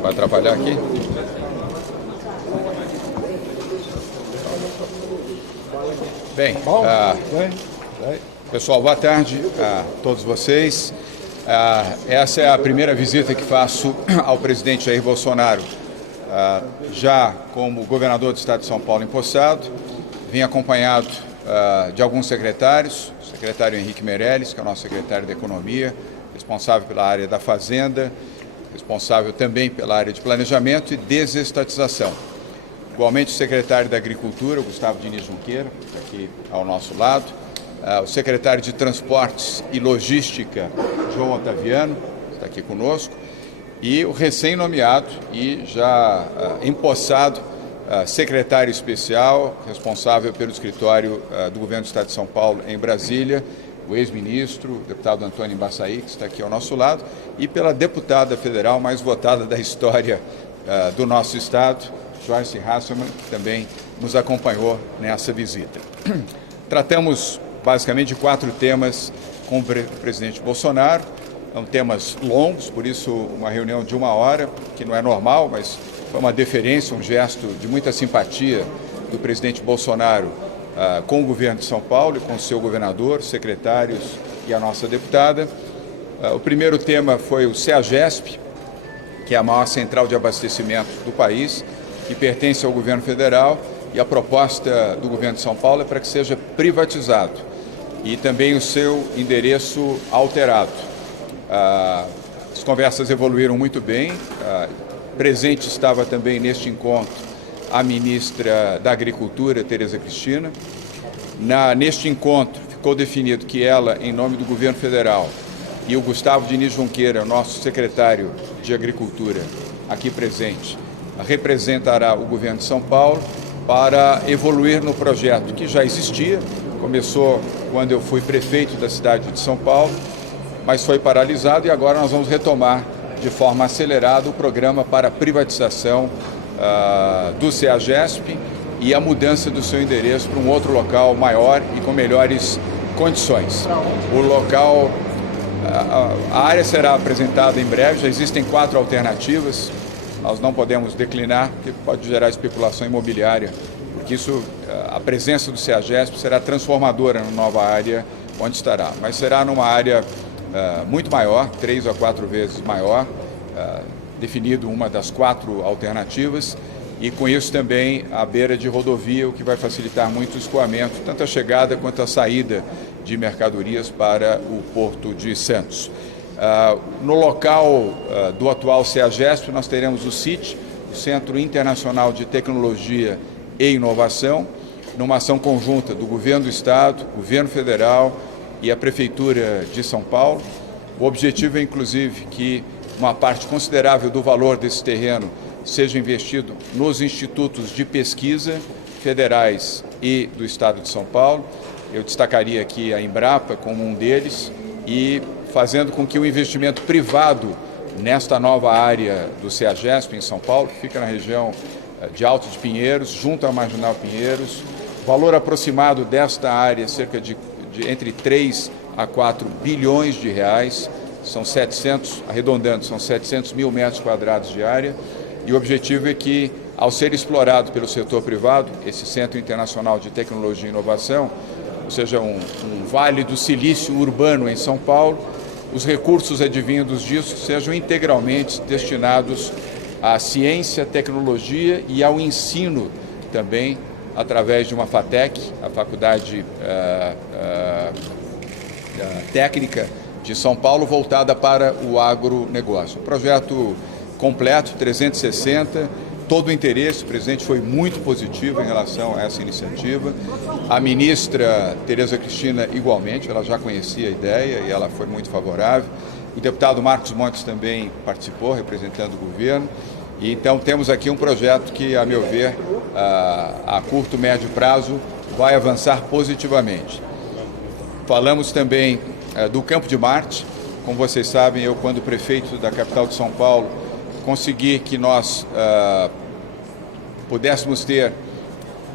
Vai atrapalhar aqui? Bem, pessoal, boa tarde a todos vocês. Essa é a primeira visita que faço ao presidente Jair Bolsonaro, já como governador do estado de São Paulo empossado. Vim acompanhado de alguns secretários, o secretário Henrique Meirelles, que é o nosso secretário de Economia, responsável pela área da Fazenda, responsável também pela área de Planejamento e Desestatização. Igualmente o secretário da Agricultura, o Gustavo Diniz Junqueira, aqui ao nosso lado, o secretário de Transportes e Logística, João Otaviano, está aqui conosco, e o recém-nomeado e já empossado secretário especial, responsável pelo escritório do Governo do Estado de São Paulo em Brasília, o ex-ministro, o deputado Antônio Embaçaí, que está aqui ao nosso lado, e pela deputada federal mais votada da história do nosso estado, Joyce Hasselmann, que também nos acompanhou nessa visita. Tratamos basicamente de 4 temas com o presidente Bolsonaro. São temas longos, por isso uma reunião de 1 hora, que não é normal, mas foi uma deferência, um gesto de muita simpatia do presidente Bolsonaro com o governo de São Paulo e com o seu governador, secretários e a nossa deputada. O primeiro tema foi o CEAGESP, que é a maior central de abastecimento do país, que pertence ao governo federal, e a proposta do governo de São Paulo é para que seja privatizado e também o seu endereço alterado. As conversas evoluíram muito bem. Presente estava também neste encontro a ministra da Agricultura, Tereza Cristina. Neste encontro ficou definido que ela, em nome do governo federal, e o Gustavo Diniz Junqueira, nosso secretário de Agricultura, aqui presente, representará o governo de São Paulo para evoluir no projeto que já existia. Começou quando eu fui prefeito da cidade de São Paulo, mas foi paralisado e agora nós vamos retomar de forma acelerada o programa para a privatização do CEAGESP e a mudança do seu endereço para um outro local maior e com melhores condições. O local, a área será apresentada em breve, já existem 4 alternativas. Nós não podemos declinar, porque pode gerar especulação imobiliária, porque isso, a presença do CEAGESP será transformadora na nova área onde estará, mas será numa área muito maior, 3 a 4 vezes maior, definido uma das 4 alternativas, e com isso também à beira de rodovia, o que vai facilitar muito o escoamento, tanto a chegada quanto a saída de mercadorias para o Porto de Santos. No local do atual CEAGESP, nós teremos o CIT, o Centro Internacional de Tecnologia e Inovação, numa ação conjunta do Governo do Estado, Governo Federal e a Prefeitura de São Paulo. O objetivo é, inclusive, que uma parte considerável do valor desse terreno seja investido nos institutos de pesquisa federais e do Estado de São Paulo. Eu destacaria aqui a Embrapa como um deles, e fazendo com que o investimento privado nesta nova área do CEAGESP em São Paulo, que fica na região de Alto de Pinheiros, junto à Marginal Pinheiros, valor aproximado desta área, cerca de entre 3 a 4 bilhões de reais, são 700, arredondando, são 700 mil metros quadrados de área, e o objetivo é que, ao ser explorado pelo setor privado, esse Centro Internacional de Tecnologia e Inovação, ou seja, um vale do silício urbano em São Paulo, os recursos advindos disso sejam integralmente destinados à ciência, tecnologia e ao ensino também, através de uma FATEC, a Faculdade Técnica de São Paulo, voltada para o agronegócio. Um projeto completo, 360, todo o interesse. O presidente foi muito positivo em relação a essa iniciativa. A ministra Tereza Cristina, igualmente, ela já conhecia a ideia e ela foi muito favorável. O deputado Marcos Montes também participou, representando o governo. E então temos aqui um projeto que, a meu ver, a curto e médio prazo, vai avançar positivamente. Falamos também do Campo de Marte. Como vocês sabem, eu, quando prefeito da capital de São Paulo, consegui que nós pudéssemos ter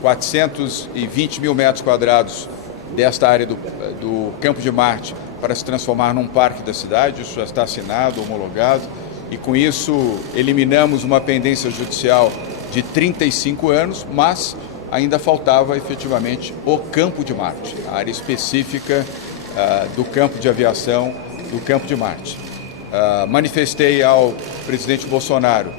420 mil metros quadrados desta área do Campo de Marte para se transformar num parque da cidade. Isso já está assinado, homologado. e com isso eliminamos uma pendência judicial de 35 anos, mas ainda faltava efetivamente o Campo de Marte, a área específica do campo de aviação do Campo de Marte. Manifestei ao presidente Bolsonaro,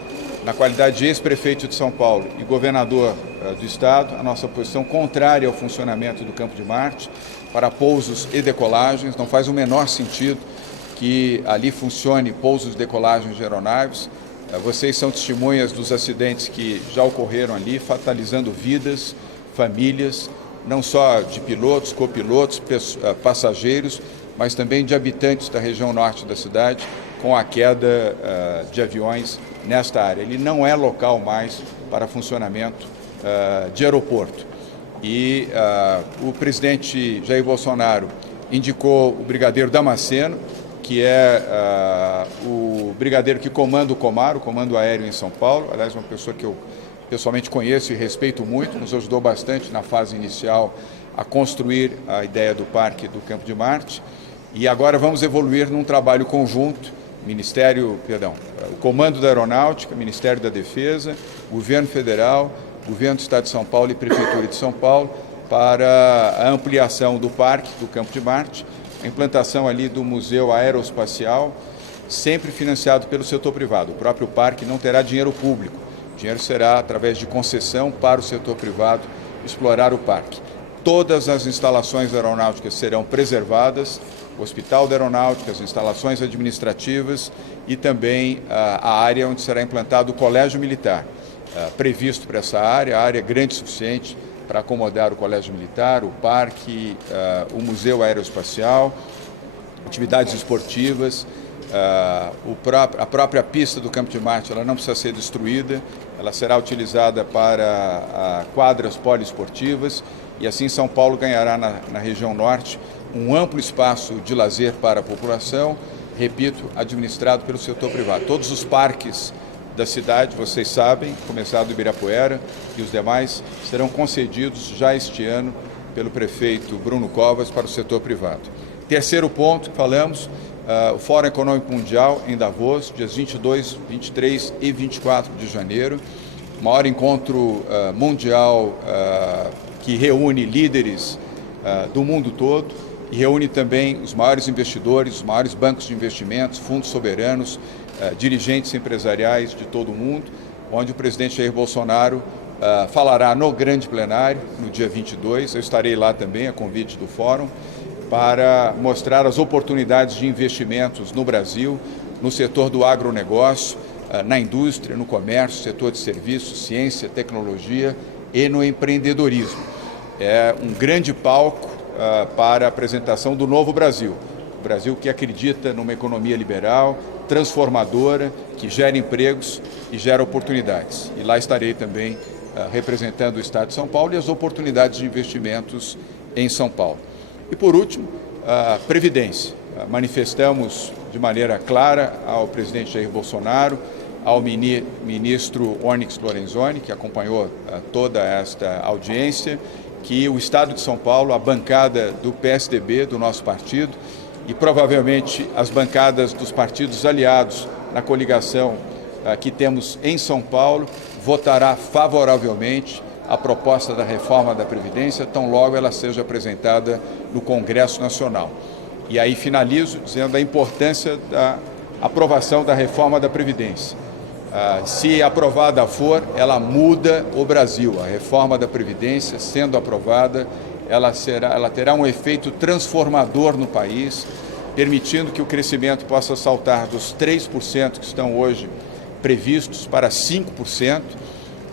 na qualidade de ex-prefeito de São Paulo e governador do Estado, a nossa posição contrária ao funcionamento do Campo de Marte para pousos e decolagens. Não faz o menor sentido que ali funcione pousos e decolagens de aeronaves. Vocês são testemunhas dos acidentes que já ocorreram ali, fatalizando vidas, famílias, não só de pilotos, copilotos, passageiros, mas também de habitantes da região norte da cidade, com a queda de aviões nesta área. Ele não é local mais para funcionamento de aeroporto. E o presidente Jair Bolsonaro indicou o brigadeiro Damasceno, que é o brigadeiro que comanda o Comar, o Comando Aéreo em São Paulo. Aliás, uma pessoa que eu pessoalmente conheço e respeito muito, nos ajudou bastante na fase inicial a construir a ideia do Parque do Campo de Marte. E agora vamos evoluir num trabalho conjunto, o Comando da Aeronáutica, Ministério da Defesa, Governo Federal, Governo do Estado de São Paulo e Prefeitura de São Paulo, para a ampliação do Parque do Campo de Marte, a implantação ali do Museu Aeroespacial, sempre financiado pelo setor privado. O próprio parque não terá dinheiro público, o dinheiro será através de concessão para o setor privado explorar o parque. Todas as instalações aeronáuticas serão preservadas, o Hospital da Aeronáutica, as instalações administrativas e também a área onde será implantado o Colégio Militar, previsto para essa área, a área grande o suficiente para acomodar o Colégio Militar, o parque, o Museu Aeroespacial, atividades esportivas, a própria pista do Campo de Marte, ela não precisa ser destruída, ela será utilizada para quadras poliesportivas e assim São Paulo ganhará na região norte um amplo espaço de lazer para a população, repito, administrado pelo setor privado. Todos os parques da cidade, vocês sabem, começado do Ibirapuera e os demais, serão concedidos já este ano pelo prefeito Bruno Covas para o setor privado. Terceiro ponto que falamos, o Fórum Econômico Mundial em Davos, dias 22, 23 e 24 de janeiro, o maior encontro mundial que reúne líderes do mundo todo e reúne também os maiores investidores, os maiores bancos de investimentos, fundos soberanos, dirigentes empresariais de todo o mundo, onde o presidente Jair Bolsonaro falará no grande plenário, no dia 22, eu estarei lá também, a convite do Fórum, para mostrar as oportunidades de investimentos no Brasil, no setor do agronegócio, na indústria, no comércio, setor de serviços, ciência, tecnologia e no empreendedorismo. É um grande palco para a apresentação do novo Brasil. O Brasil que acredita numa economia liberal, transformadora, que gera empregos e gera oportunidades. E lá estarei também representando o Estado de São Paulo e as oportunidades de investimentos em São Paulo. E por último, a Previdência. Manifestamos de maneira clara ao presidente Jair Bolsonaro, ao ministro Onyx Lorenzoni, que acompanhou toda esta audiência, que o Estado de São Paulo, a bancada do PSDB, do nosso partido, e provavelmente as bancadas dos partidos aliados na coligação que temos em São Paulo, votará favoravelmente a proposta da reforma da Previdência, tão logo ela seja apresentada no Congresso Nacional. E aí finalizo dizendo a importância da aprovação da reforma da Previdência. Se aprovada for, ela muda o Brasil. A reforma da Previdência, sendo aprovada, ela terá um efeito transformador no país, permitindo que o crescimento possa saltar dos 3% que estão hoje previstos para 5%,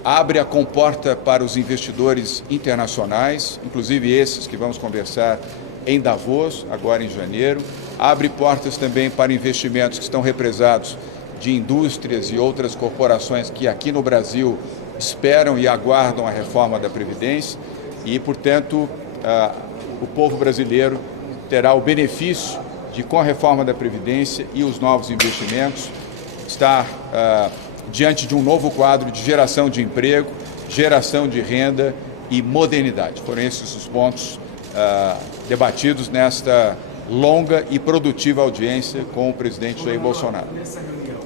abre a comporta para os investidores internacionais, inclusive esses que vamos conversar em Davos, agora em janeiro, abre portas também para investimentos que estão represados de indústrias e outras corporações que aqui no Brasil esperam e aguardam a reforma da Previdência e, portanto, o povo brasileiro terá o benefício de, com a reforma da Previdência e os novos investimentos, estar diante de um novo quadro de geração de emprego, geração de renda e modernidade. Foram esses os pontos debatidos nesta longa e produtiva audiência com o presidente Jair Bolsonaro. Nessa reunião,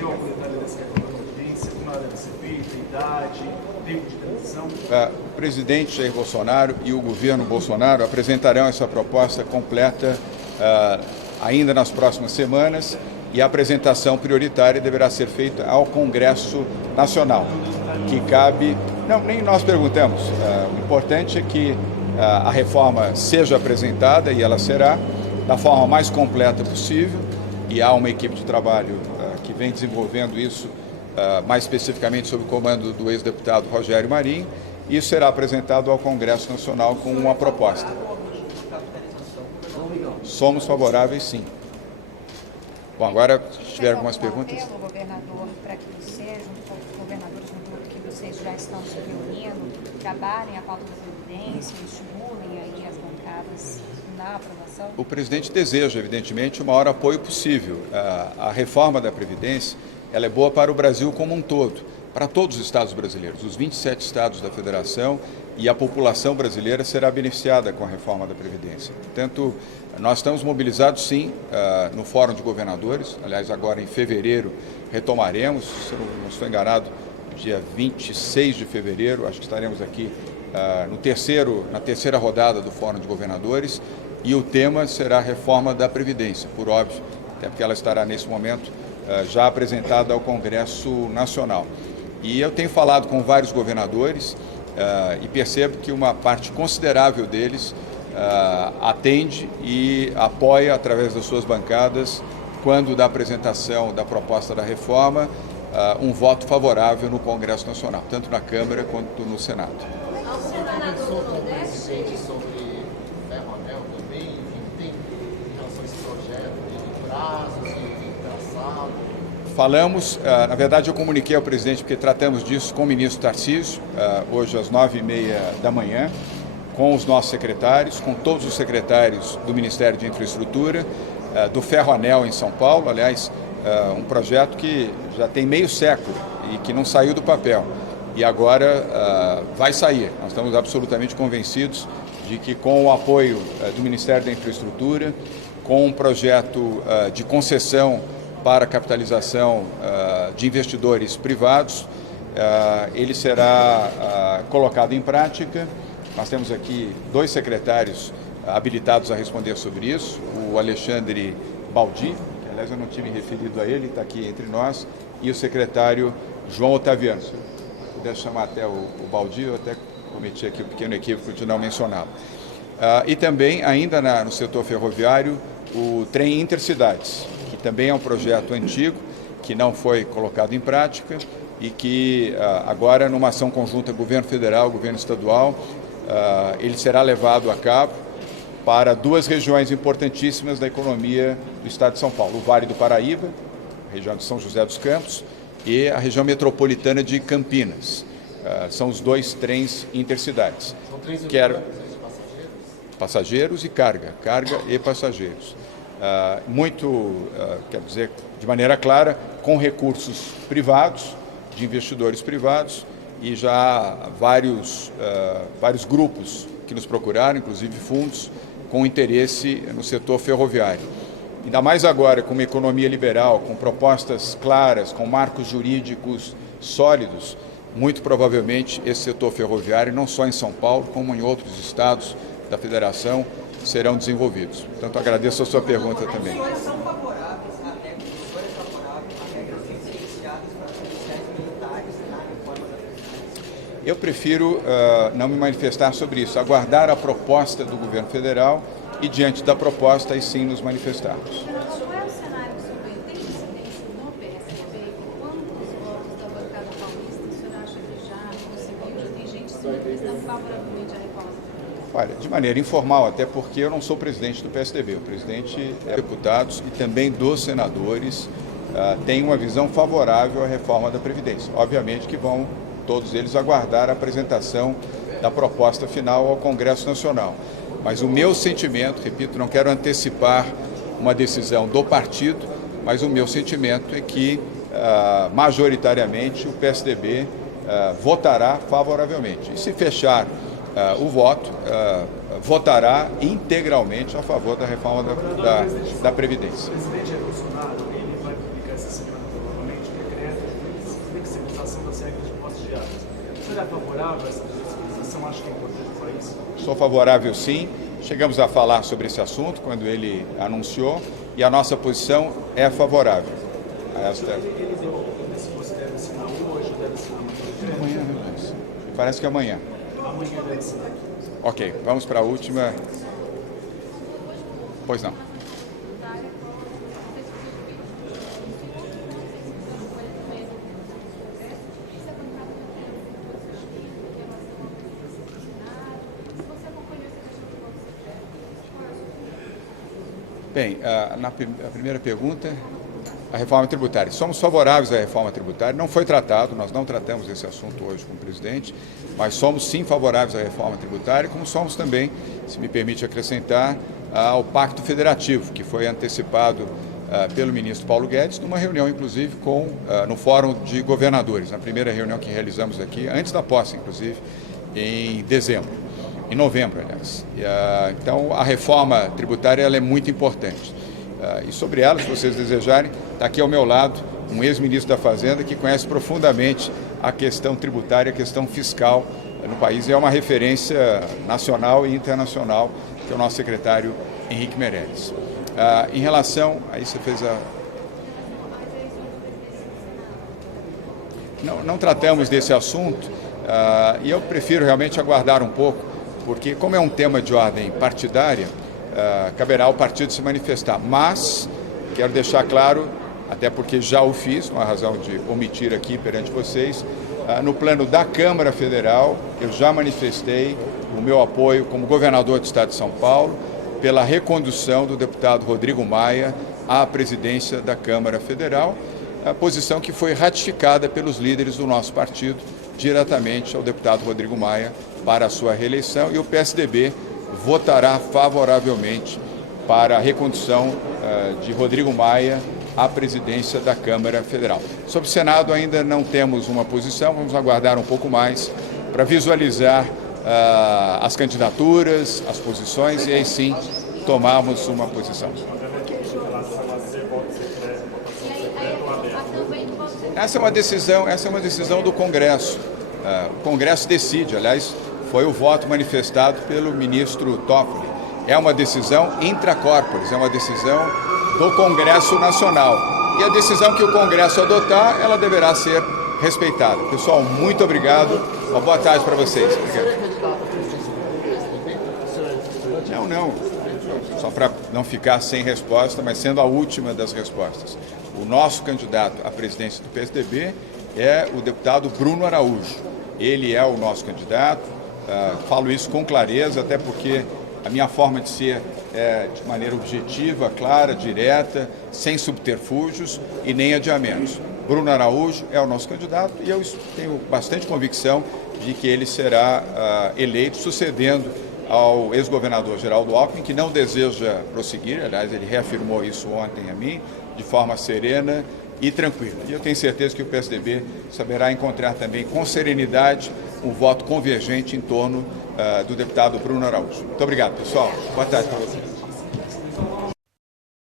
deu algum detalhe dessa reforma da Previdência? Como ela deve ser feita, idade, tempo de transição? O presidente Jair Bolsonaro e o governo Bolsonaro apresentarão essa proposta completa ainda nas próximas semanas, e a apresentação prioritária deverá ser feita ao Congresso Nacional, que cabe... Não, nem nós perguntamos. O importante é que a reforma seja apresentada, e ela será, da forma mais completa possível, e há uma equipe de trabalho que vem desenvolvendo isso, mais especificamente sob o comando do ex-deputado Rogério Marinho, e isso será apresentado ao Congresso Nacional com uma proposta. Somos favoráveis, sim. Bom, agora, se tiver algumas perguntas... O governador, para que você, junto com os governadores no grupo que vocês já estão se reunindo, trabalhem a pauta da Previdência, estimulem aí as bancadas na aprovação? O presidente deseja, evidentemente, o maior apoio possível. A reforma da Previdência, ela é boa para o Brasil como um todo, para todos os estados brasileiros, os 27 estados da Federação, e a população brasileira será beneficiada com a reforma da Previdência. Portanto, nós estamos mobilizados, sim, no Fórum de Governadores. Aliás, agora em fevereiro retomaremos, se eu não estou enganado, dia 26 de fevereiro, acho que estaremos aqui na terceira rodada do Fórum de Governadores, e o tema será a reforma da Previdência, por óbvio, até porque ela estará nesse momento já apresentada ao Congresso Nacional. E eu tenho falado com vários governadores e percebo que uma parte considerável deles atende e apoia, através das suas bancadas, quando da apresentação da proposta da reforma, um voto favorável no Congresso Nacional, tanto na Câmara quanto no Senado. O senador do Nordeste sobre o Ferroanel também, tem em relação a esse projeto de prazos e traçado? Falamos, na verdade eu comuniquei ao presidente, porque tratamos disso com o ministro Tarcísio, hoje às 9h30 da manhã, com os nossos secretários, com todos os secretários do Ministério de Infraestrutura, do Ferroanel em São Paulo, aliás, um projeto que já tem meio século e que não saiu do papel. E agora vai sair. Nós estamos absolutamente convencidos de que, com o apoio do Ministério da Infraestrutura, com um projeto de concessão para capitalização de investidores privados, ele será colocado em prática. Nós temos aqui 2 secretários habilitados a responder sobre isso, o Alexandre Baldi, que aliás eu não tinha me referido a ele, está aqui entre nós, e o secretário João Otaviano. Se eu pudesse chamar até o Baldi, eu até cometi aqui um pequeno equívoco de não mencioná-lo. E também, ainda no setor ferroviário, o trem Intercidades, que também é um projeto antigo, que não foi colocado em prática e que agora, numa ação conjunta governo federal, governo estadual, ele será levado a cabo para 2 regiões importantíssimas da economia do estado de São Paulo, o Vale do Paraíba, a região de São José dos Campos, e a região metropolitana de Campinas. São os 2 trens Intercidades. São trens que eram passageiros? Passageiros e carga e passageiros. Quer dizer, de maneira clara, com recursos privados, de investidores privados, e já vários grupos que nos procuraram, inclusive fundos, com interesse no setor ferroviário. Ainda mais agora, com uma economia liberal, com propostas claras, com marcos jurídicos sólidos, muito provavelmente esse setor ferroviário, não só em São Paulo, como em outros estados da Federação, serão desenvolvidos. Portanto, agradeço a sua pergunta também. Os senhores são favoráveis a regras diferenciadas para policiais militares na reforma da Previdência? Eu prefiro não me manifestar sobre isso, aguardar a proposta do governo federal e, diante da proposta, aí sim nos manifestarmos. Qual é o cenário que o senhor vê? Tem incidência no PSDB? Quantos votos da bancada paulista o senhor acha que já conseguiu? Já tem gente se manifestando favoravelmente à reforma? Olha, de maneira informal, até porque eu não sou presidente do PSDB. O presidente é deputados e também dos senadores tem uma visão favorável à reforma da Previdência. Obviamente que vão todos eles aguardar a apresentação da proposta final ao Congresso Nacional. Mas o meu sentimento, repito, não quero antecipar uma decisão do partido, mas o meu sentimento é que, majoritariamente, o PSDB votará favoravelmente. E se fechar o voto, votará integralmente a favor da reforma da Previdência. O presidente Jair Bolsonaro, ele vai publicar essa semana, provavelmente, é favorável a essa descentralização? Acha que é importante para o país? Sou favorável, sim. Chegamos a falar sobre esse assunto quando ele anunciou e a nossa posição é favorável a esta. Ele deu, se você deve assinar hoje, deve assinar Amanhã, parece que amanhã. amanhã deve assinar. Ok, vamos para a última. Pois não. Bem, a primeira pergunta, a reforma tributária. Somos favoráveis à reforma tributária, não foi tratado, nós não tratamos esse assunto hoje com o presidente, mas somos sim favoráveis à reforma tributária, como somos também, se me permite acrescentar, ao Pacto Federativo, que foi antecipado pelo ministro Paulo Guedes, numa reunião, inclusive, no Fórum de Governadores, na primeira reunião que realizamos aqui, antes da posse, inclusive, em novembro, aliás. Então, a reforma tributária ela é muito importante. E sobre ela, se vocês desejarem, está aqui ao meu lado um ex-ministro da Fazenda que conhece profundamente a questão tributária, a questão fiscal no país. É uma referência nacional e internacional, que é o nosso secretário Henrique Meirelles. Em relação... Aí você fez a... Não tratamos desse assunto e eu prefiro realmente aguardar um pouco, porque como é um tema de ordem partidária, caberá ao partido se manifestar. Mas quero deixar claro, até porque já o fiz, não há razão de omitir aqui perante vocês, no plano da Câmara Federal, eu já manifestei o meu apoio como governador do Estado de São Paulo pela recondução do deputado Rodrigo Maia à presidência da Câmara Federal, a posição que foi ratificada pelos líderes do nosso partido diretamente ao deputado Rodrigo Maia para a sua reeleição, e o PSDB votará favoravelmente para a recondução de Rodrigo Maia à presidência da Câmara Federal. Sobre o Senado ainda não temos uma posição, vamos aguardar um pouco mais para visualizar as candidaturas, as posições e aí sim tomarmos uma posição. Essa é uma decisão do Congresso. O Congresso decide, aliás, foi o voto manifestado pelo ministro Toffoli. É uma decisão intra corporis, é uma decisão do Congresso Nacional. E a decisão que o Congresso adotar, ela deverá ser respeitada. Pessoal, muito obrigado. Uma boa tarde para vocês. Obrigado. Não. Só para não ficar sem resposta, mas sendo a última das respostas. O nosso candidato à presidência do PSDB é o deputado Bruno Araújo. Ele é o nosso candidato. Falo isso com clareza, até porque a minha forma de ser é de maneira objetiva, clara, direta, sem subterfúgios e nem adiamentos. Bruno Araújo é o nosso candidato e eu tenho bastante convicção de que ele será eleito sucedendo ao ex-governador Geraldo Alckmin, que não deseja prosseguir, aliás, ele reafirmou isso ontem a mim, de forma serena e tranquila. E eu tenho certeza que o PSDB saberá encontrar também com serenidade um voto convergente em torno do deputado Bruno Araújo. Muito obrigado, pessoal. Boa tarde para vocês.